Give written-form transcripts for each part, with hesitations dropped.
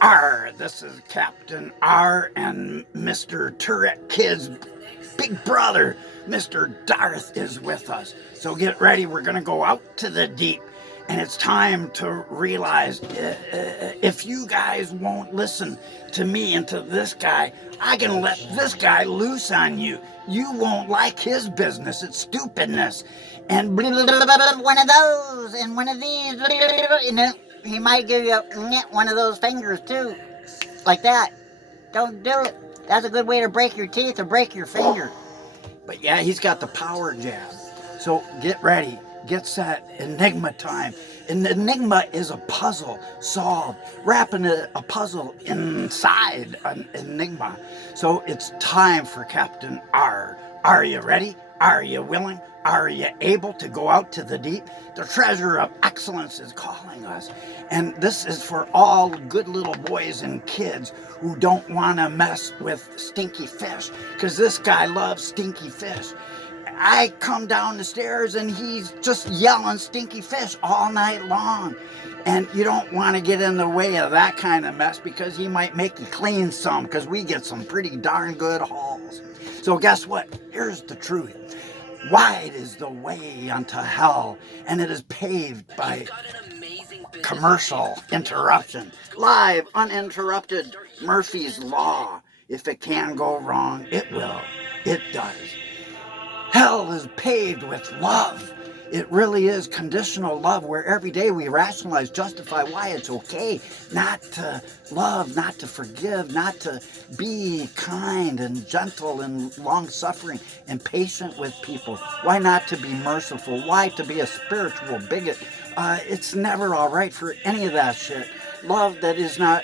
Arr, this is Captn Arrr and Mr. Turret Kid's big brother, Mr. Darth, is with us. So get ready, we're going to go out to the deep. And it's time to realize if you guys won't listen to me and to this guy, I can let this guy loose on you. You won't like his business. It's stupidness. And one of those and one of these. And he might give you one of those fingers too. Like that. Don't do it. That's a good way to break your teeth or break your finger. But yeah, he's got the power jab. So get ready. Get set. Enigma time. An enigma is a puzzle solved, wrapping a puzzle inside an enigma. So it's time for Captn Arrr. Are you ready? Are you willing? Are you able to go out to the deep? The treasure of excellence is calling us. And this is for all good little boys and kids who don't want to mess with stinky fish, because this guy loves stinky fish. I come down the stairs and he's just yelling stinky fish all night long. And you don't want to get in the way of that kind of mess, because he might make you clean some, because we get some pretty darn good hauls. So guess what? Here's the truth. Wide is the way unto hell, and it is paved by commercial interruption. Live, uninterrupted, Murphy's Law. If it can go wrong, it will. It does. Hell is paved with love. It really is conditional love, where every day we rationalize, justify why it's okay not to love, not to forgive, not to be kind and gentle and long-suffering and patient with people. Why not to be merciful? Why to be a spiritual bigot? It's never all right for any of that shit. Love that is not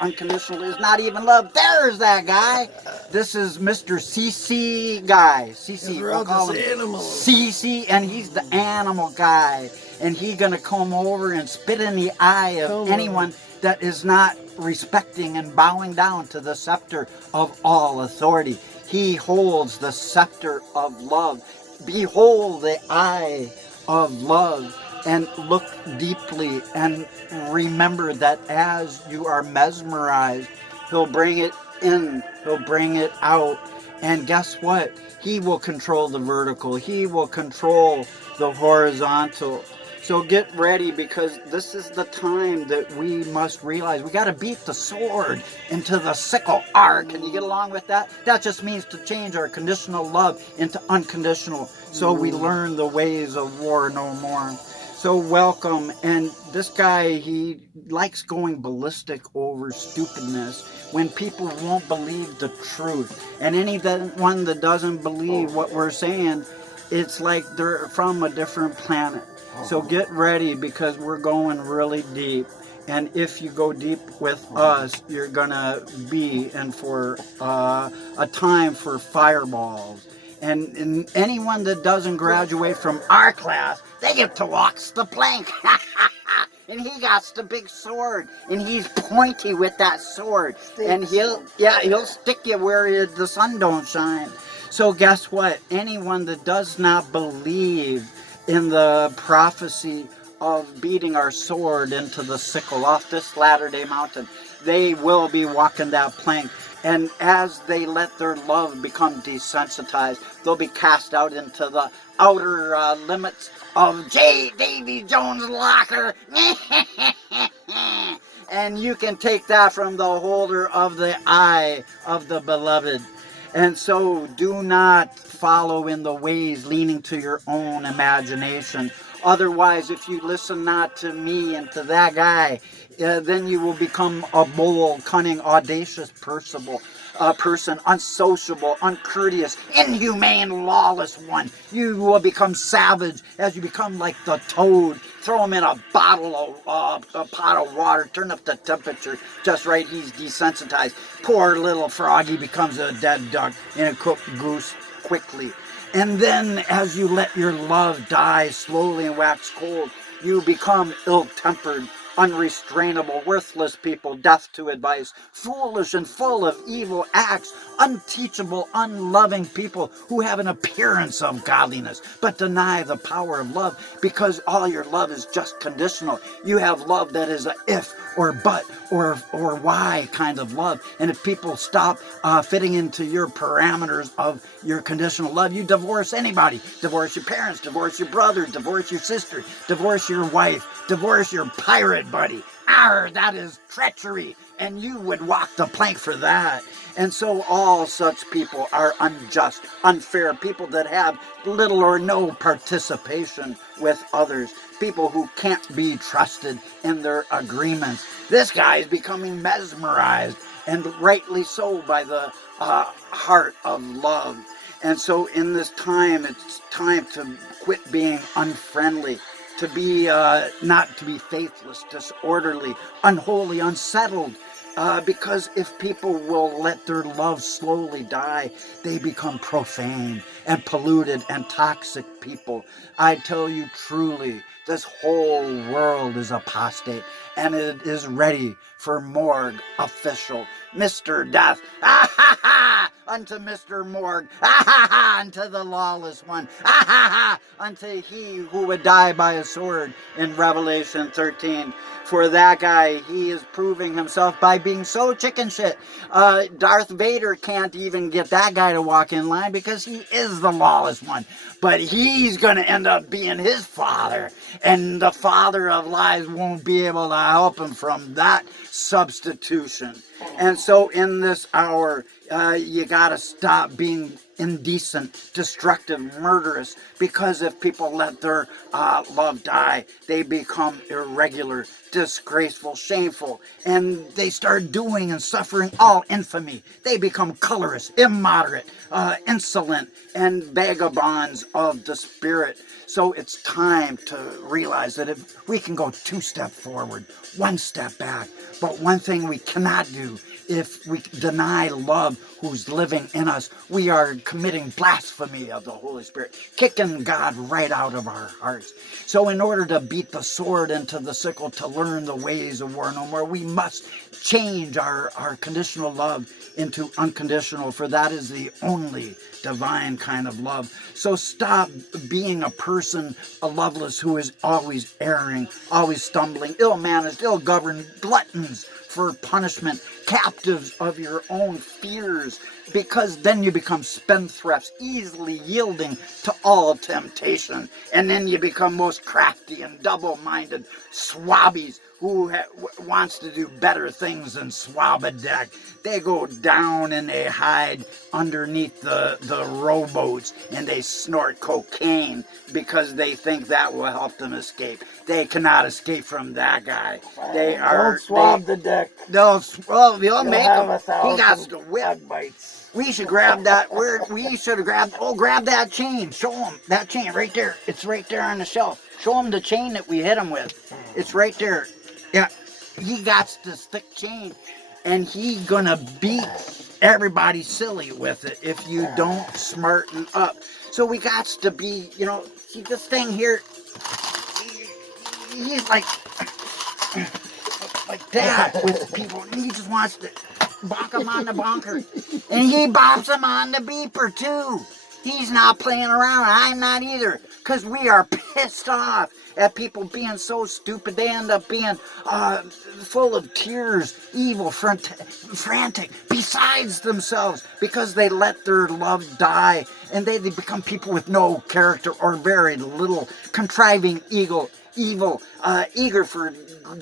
unconditional is not even love. There's that guy. This is Mr. CC guy. CC, we'll call him CC, and he's the animal guy. And he's gonna come over and spit in the eye of anyone that is not respecting and bowing down to the scepter of all authority. He holds the scepter of love. Behold the eye of love. And look deeply and remember that as you are mesmerized, he'll bring it in, he'll bring it out. And guess what? He will control the vertical. He will control the horizontal. So get ready, because this is the time that we must realize we got to beat the sword into the sickle. Arr, can you get along with that? That just means to change our conditional love into unconditional, so we learn the ways of war no more. So welcome. And this guy, he likes going ballistic over stupidness when people won't believe the truth. And anyone that doesn't believe what we're saying, it's like they're from a different planet. So get ready, because we're going really deep. And if you go deep with us, you're gonna be in for a time for fireballs. And anyone that doesn't graduate from our class, they get to walk the plank. And he got the big sword, and he's pointy with that sword. And he'll stick you where the sun don't shine. So guess what? Anyone that does not believe in the prophecy of beating our sword into the sickle off this Latter-day Mountain, they will be walking that plank. And as they let their love become desensitized, they'll be cast out into the outer limits of J. Davy Jones' locker. And you can take that from the holder of the eye of the beloved. And so do not follow in the ways leaning to your own imagination. Otherwise, if you listen not to me and to that guy, then you will become a bold, cunning, audacious person, unsociable, uncourteous, inhumane, lawless one. You will become savage as you become like the toad. Throw him in a bottle of a pot of water, turn up the temperature just right, he's desensitized. Poor little froggy becomes a dead duck and a cooked goose quickly. And then as you let your love die slowly and wax cold, you become ill-tempered, unrestrainable, worthless people, deaf to advice, foolish and full of evil acts, unteachable, unloving people who have an appearance of godliness, but deny the power of love, because all your love is just conditional. You have love that is a if or but or why kind of love. And if people stop fitting into your parameters of your conditional love, you divorce anybody. Divorce your parents, divorce your brother, divorce your sister, divorce your wife, divorce your pirate buddy. Arr, that is treachery, and you would walk the plank for that. And so all such people are unjust, unfair, people that have little or no participation with others, people who can't be trusted in their agreements. This guy is becoming mesmerized, and rightly so, by the heart of love. And so in this time, it's time to quit being unfriendly, to be not to be faithless, disorderly, unholy, unsettled. Because if people will let their love slowly die, they become profane and polluted and toxic people. I tell you truly, this whole world is apostate, and it is ready for Morgue official. Mr. Death, ah ha ha, unto Mr. Morgue, ah ha ha, unto the lawless one, ah ha ha, unto he who would die by a sword in Revelation 13. For that guy, he is proving himself by being so chicken shit. Darth Vader can't even get that guy to walk in line because he is the lawless one. But he's going to end up being his father. And the father of lies won't be able to help him from that substitution. And so in this hour, you got to stop being indecent, destructive, murderous, because if people let their love die, they become irregular, disgraceful, shameful, and they start doing and suffering all infamy. They become colorless, immoderate, insolent, and vagabonds of the spirit. So it's time to realize that if we can go 2 steps forward, 1 step back, but one thing we cannot do, if we deny love who's living in us, we are committing blasphemy of the Holy Spirit, kicking God right out of our hearts. So in order to beat the sword into the sickle, to learn the ways of war no more, we must change our conditional love into unconditional, for that is the only divine kind of love. So stop being a person, a loveless, who is always erring, always stumbling, ill-managed, ill-governed, gluttons for punishment, captives of your own fears, because then you become spendthrifts, easily yielding to all temptation, and then you become most crafty and double-minded swabbies who wants to do better things than Swabadeck. They go down and they hide underneath the rowboats and they snort cocaine because they think that will help them escape. They cannot escape from that guy. They are... Don't swab the deck. They'll You'll make have him. He got to whip. bites. We should grab that. We should have grabbed. Oh, grab that chain. Show him that chain right there. It's right there on the shelf. Show him the chain that we hit him with. It's right there. Yeah, he got this thick chain, and he gonna beat everybody silly with it if you don't smarten up. So we got to be, see this thing here. He's like that with people. And he just wants to bonk him on the bunker, and he bops him on the beeper too. He's not playing around. I'm not either, because we are pissed off at people being so stupid. They end up being full of tears, evil, frantic, besides themselves, because they let their love die, and they become people with no character or very little, contriving evil, eager for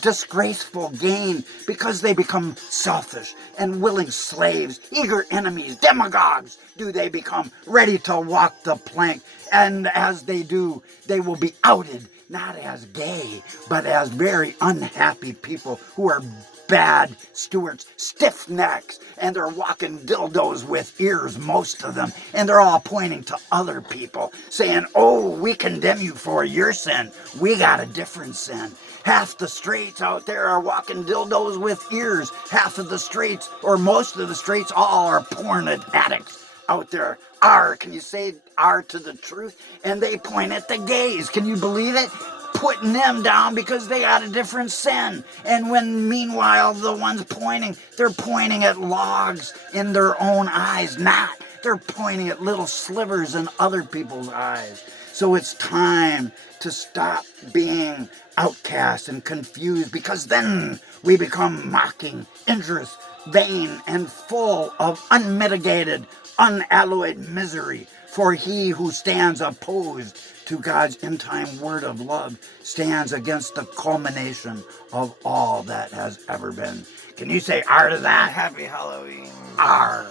disgraceful gain, because they become selfish and willing slaves, eager enemies, demagogues. Do they become ready to walk the plank? And as they do, they will be outed, not as gay, but as very unhappy people who are bad stewards, stiff necks, and they're walking dildos with ears, most of them, and they're all pointing to other people, saying, oh, we condemn you for your sin. We got a different sin. Half the straights out there are walking dildos with ears. Half of the straights, or most of the straights, all are porn addicts out there. Arr, can you say arr to the truth? And they point at the gays. Can you believe it? putting them down because they got a different sin. And when meanwhile the ones pointing, they're pointing at logs in their own eyes, not. They're pointing at little slivers in other people's eyes. So it's time to stop being outcast and confused, because then we become mocking, injurious, vain, and full of unmitigated, unalloyed misery. For he who stands opposed to God's end-time word of love stands against the culmination of all that has ever been. Can you say "Arr" to that? Happy Halloween. Arr.